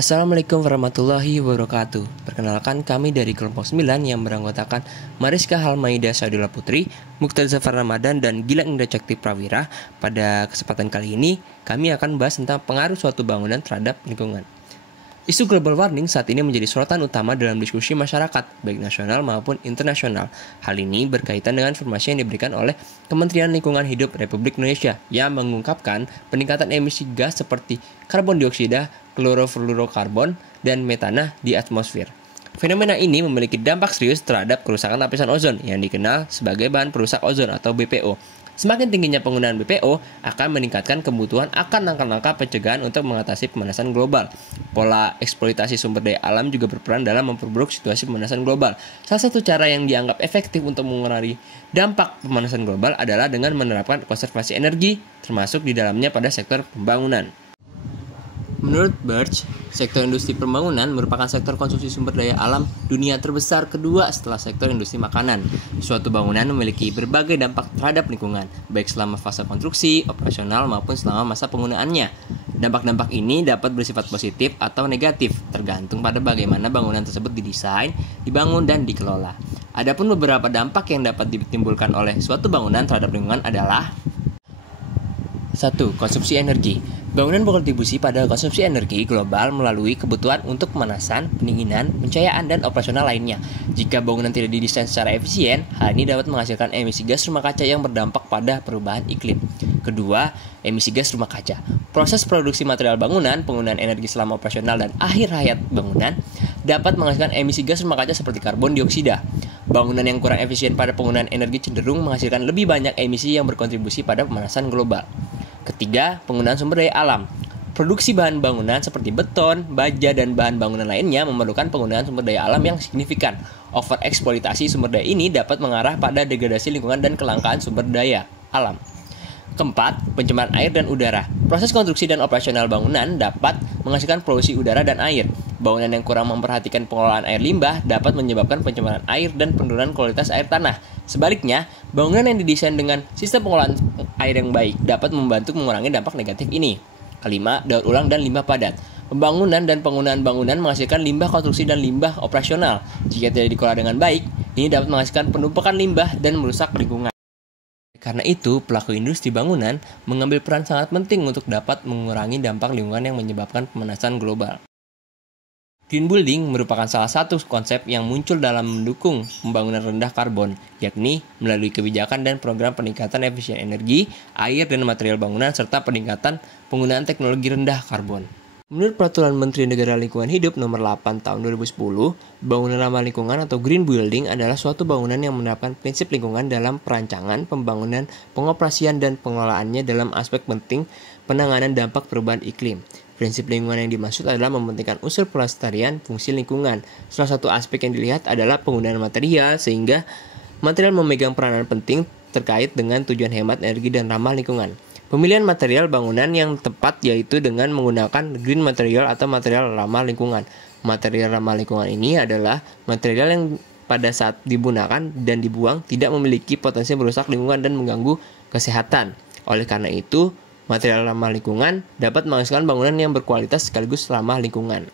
Assalamualaikum warahmatullahi wabarakatuh. Perkenalkan, kami dari kelompok 9 yang beranggotakan Mariska Halmaida Sadula Putri, Mukhtar Zafar Ramadan, dan Gilang Indra Cakti Prawira. Pada kesempatan kali ini, kami akan membahas tentang pengaruh suatu bangunan terhadap lingkungan. Isu global warming saat ini menjadi sorotan utama dalam diskusi masyarakat, baik nasional maupun internasional. Hal ini berkaitan dengan informasi yang diberikan oleh Kementerian Lingkungan Hidup Republik Indonesia yang mengungkapkan peningkatan emisi gas seperti karbon dioksida, klorofluorokarbon, dan metana di atmosfer. Fenomena ini memiliki dampak serius terhadap kerusakan lapisan ozon yang dikenal sebagai bahan perusak ozon atau BPO. Semakin tingginya penggunaan BPO akan meningkatkan kebutuhan akan langkah-langkah pencegahan untuk mengatasi pemanasan global. Pola eksploitasi sumber daya alam juga berperan dalam memperburuk situasi pemanasan global. Salah satu cara yang dianggap efektif untuk mengurangi dampak pemanasan global adalah dengan menerapkan konservasi energi, termasuk di dalamnya pada sektor pembangunan. Menurut Birch, sektor industri pembangunan merupakan sektor konsumsi sumber daya alam dunia terbesar kedua setelah sektor industri makanan. Suatu bangunan memiliki berbagai dampak terhadap lingkungan, baik selama fase konstruksi, operasional, maupun selama masa penggunaannya. Dampak-dampak ini dapat bersifat positif atau negatif, tergantung pada bagaimana bangunan tersebut didesain, dibangun, dan dikelola. Adapun beberapa dampak yang dapat ditimbulkan oleh suatu bangunan terhadap lingkungan adalah 1. Konsumsi energi. Bangunan berkontribusi pada konsumsi energi global melalui kebutuhan untuk pemanasan, pendinginan, pencahayaan, dan operasional lainnya. Jika bangunan tidak didesain secara efisien, hal ini dapat menghasilkan emisi gas rumah kaca yang berdampak pada perubahan iklim. Kedua, emisi gas rumah kaca. Proses produksi material bangunan, penggunaan energi selama operasional, dan akhir hayat bangunan dapat menghasilkan emisi gas rumah kaca seperti karbon dioksida. Bangunan yang kurang efisien pada penggunaan energi cenderung menghasilkan lebih banyak emisi yang berkontribusi pada pemanasan global. Ketiga, penggunaan sumber daya alam. Produksi bahan bangunan seperti beton, baja, dan bahan bangunan lainnya memerlukan penggunaan sumber daya alam yang signifikan. Overeksploitasi sumber daya ini dapat mengarah pada degradasi lingkungan dan kelangkaan sumber daya alam. Keempat, pencemaran air dan udara. Proses konstruksi dan operasional bangunan dapat menghasilkan polusi udara dan air. Bangunan yang kurang memperhatikan pengelolaan air limbah dapat menyebabkan pencemaran air dan penurunan kualitas air tanah. Sebaliknya, bangunan yang didesain dengan sistem pengelolaan air yang baik dapat membantu mengurangi dampak negatif ini. Kelima, daur ulang dan limbah padat. Pembangunan dan penggunaan bangunan menghasilkan limbah konstruksi dan limbah operasional. Jika tidak dikelola dengan baik, ini dapat menghasilkan penumpukan limbah dan merusak lingkungan. Karena itu, pelaku industri bangunan mengambil peran sangat penting untuk dapat mengurangi dampak lingkungan yang menyebabkan pemanasan global. Green building merupakan salah satu konsep yang muncul dalam mendukung pembangunan rendah karbon, yakni melalui kebijakan dan program peningkatan efisien energi, air, dan material bangunan, serta peningkatan penggunaan teknologi rendah karbon. Menurut Peraturan Menteri Negara Lingkungan Hidup Nomor 8 Tahun 2010, bangunan ramah lingkungan atau green building adalah suatu bangunan yang menerapkan prinsip lingkungan dalam perancangan, pembangunan, pengoperasian, dan pengelolaannya dalam aspek penting penanganan dampak perubahan iklim. Prinsip lingkungan yang dimaksud adalah mementingkan unsur pelestarian fungsi lingkungan. Salah satu aspek yang dilihat adalah penggunaan material, sehingga material memegang peranan penting terkait dengan tujuan hemat energi dan ramah lingkungan. Pemilihan material bangunan yang tepat yaitu dengan menggunakan green material atau material ramah lingkungan. Material ramah lingkungan ini adalah material yang pada saat digunakan dan dibuang tidak memiliki potensi merusak lingkungan dan mengganggu kesehatan. Oleh karena itu, material ramah lingkungan dapat menghasilkan bangunan yang berkualitas sekaligus ramah lingkungan.